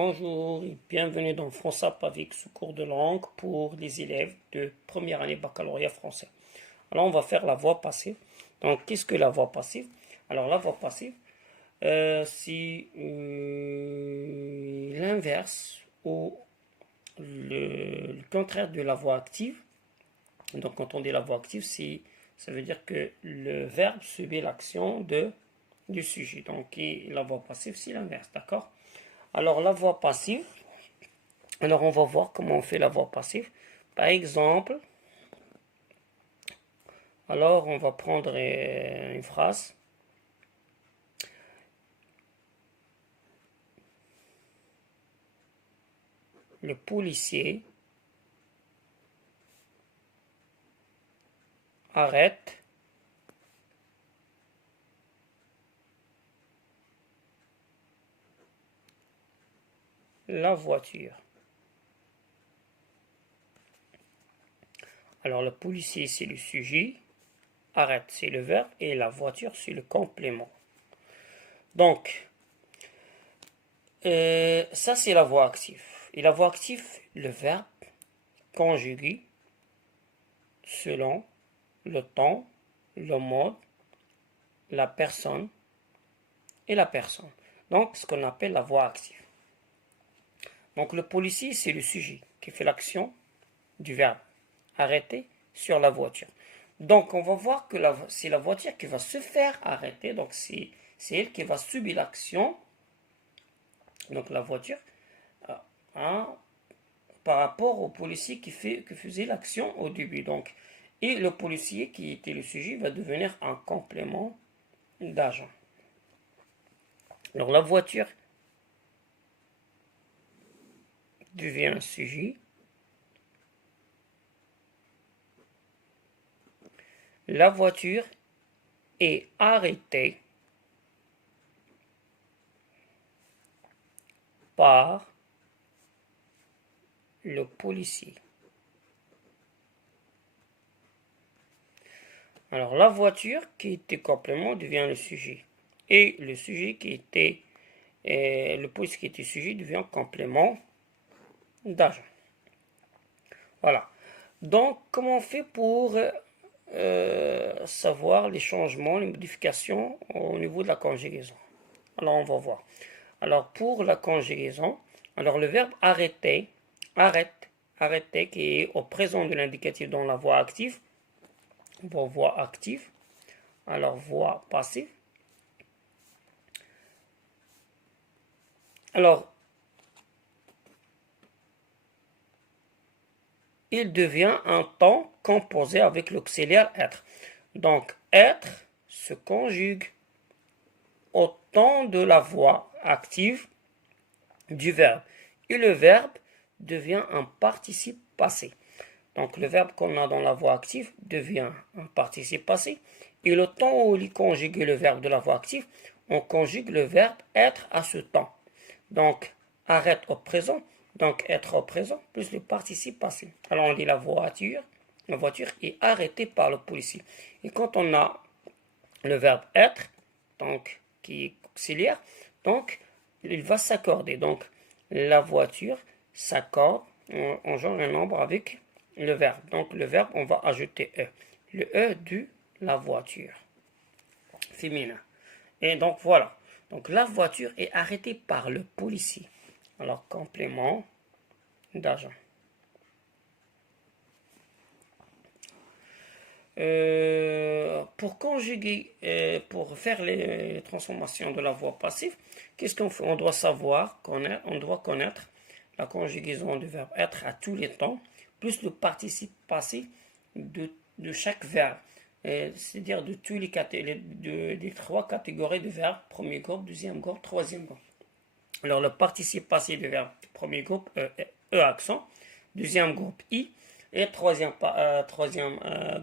Bonjour et bienvenue dans FranceApp avec ce cours de langue pour les élèves de première année baccalauréat français. Alors on va faire la voix passive. Donc qu'est-ce que la voix passive? Alors la voix passive, c'est l'inverse ou le contraire de la voix active. Donc quand on dit la voix active, ça veut dire que le verbe subit l'action du sujet. Donc et la voix passive, c'est l'inverse, d'accord? Alors la voix passive, alors on va voir comment on fait la voix passive. Par exemple, alors on va prendre une phrase. Le policier arrête la voiture. Alors le policier c'est le sujet, arrête c'est le verbe et la voiture c'est le complément. Donc, ça c'est la voix active. Et la voix active, le verbe conjugué selon le temps, le mode, la personne et la personne. Donc, ce qu'on appelle la voix active. Donc, le policier, c'est le sujet qui fait l'action du verbe arrêter sur la voiture. Donc, on va voir que c'est la voiture qui va se faire arrêter. Donc, c'est elle qui va subir l'action. Donc, la voiture, par rapport au policier qui faisait l'action au début. Donc, et le policier qui était le sujet va devenir un complément d'agent. Alors, la voiture devient un sujet. La voiture est arrêtée par le policier. Alors la voiture qui était complément devient le sujet. Et le sujet qui était, le policier qui était sujet devient complément d'agent. Voilà. Donc comment on fait pour savoir les changements, les modifications au niveau de la conjugaison? Alors on va voir. Alors pour la conjugaison, alors le verbe arrêter, arrêter qui est au présent de l'indicatif dans la voix active, voix active, alors voix passive. Alors, il devient un temps composé avec l'auxiliaire être. Donc, être se conjugue au temps de la voix active du verbe. Et le verbe devient un participe passé. Donc, le verbe qu'on a dans la voix active devient un participe passé. Et le temps où il conjugue le verbe de la voix active, on conjugue le verbe être à ce temps. Donc, arrête au présent. Donc, être au présent plus le participe passé. Alors, on dit la voiture est arrêtée par le policier. Et quand on a le verbe être, donc, qui est auxiliaire, donc, il va s'accorder. Donc, la voiture s'accorde, on engendre un nombre avec le verbe. Donc, le verbe, on va ajouter E. Le E de la voiture. Féminin. Et donc, voilà. Donc, la voiture est arrêtée par le policier. Alors, complément d'agent. Pour conjuguer, pour faire les transformations de la voix passive, qu'est-ce qu'on fait? On doit savoir, on doit connaître la conjugaison du verbe être à tous les temps, plus le participe passé de chaque verbe. C'est-à-dire de tous les des trois catégories de verbes, premier groupe, deuxième groupe, troisième groupe. Alors le participe passé du verbe, premier groupe, E accent, deuxième groupe, I, et troisième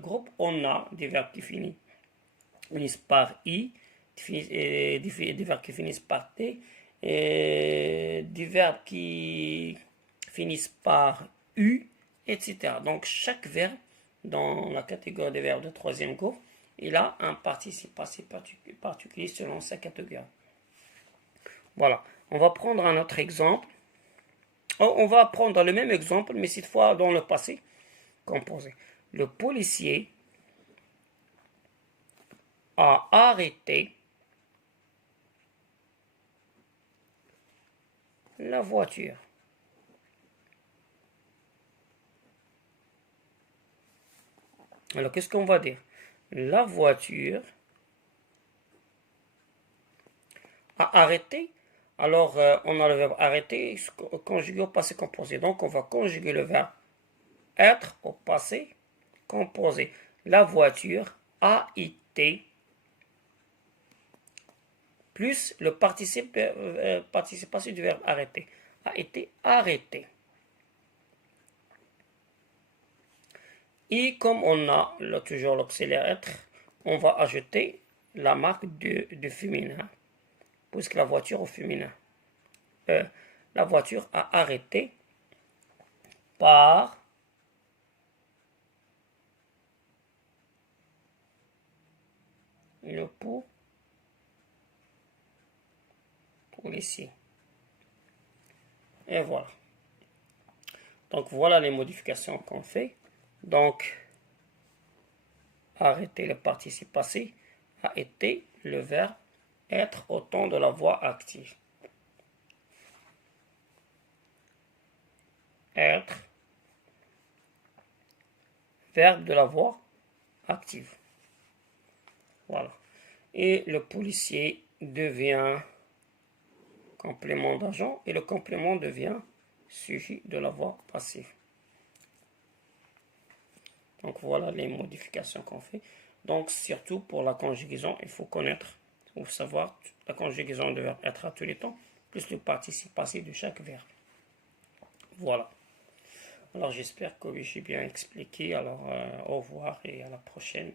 groupe, on a des verbes qui finissent par I, des verbes qui finissent par T, et des verbes qui finissent par U, etc. Donc chaque verbe dans la catégorie des verbes de troisième groupe, il a un participe passé particulier selon sa catégorie. Voilà, on va prendre un autre exemple. On va prendre le même exemple, mais cette fois dans le passé composé. Le policier a arrêté la voiture. Alors, qu'est-ce qu'on va dire? La voiture a arrêté. Alors, on a le verbe arrêter conjugué au passé composé. Donc, on va conjuguer le verbe être au passé composé. La voiture a été plus le participe passé du verbe arrêter. A été arrêté. Et comme on a toujours l'auxiliaire être, on va ajouter la marque du féminin, puisque la voiture au féminin. La voiture a arrêté par le policier. Et voilà. Donc voilà les modifications qu'on fait. Donc, arrêter le participe passé a été le verbe être au temps de la voix active. Être, verbe de la voix active. Voilà. Et le policier devient complément d'agent et le complément devient sujet de la voix passive. Donc voilà les modifications qu'on fait. Donc surtout pour la conjugaison, il faut connaître, il faut savoir la conjugaison de verbe être à tous les temps, plus le participe passé de chaque verbe. Voilà. Alors j'espère que j'ai bien expliqué. Alors au revoir et à la prochaine.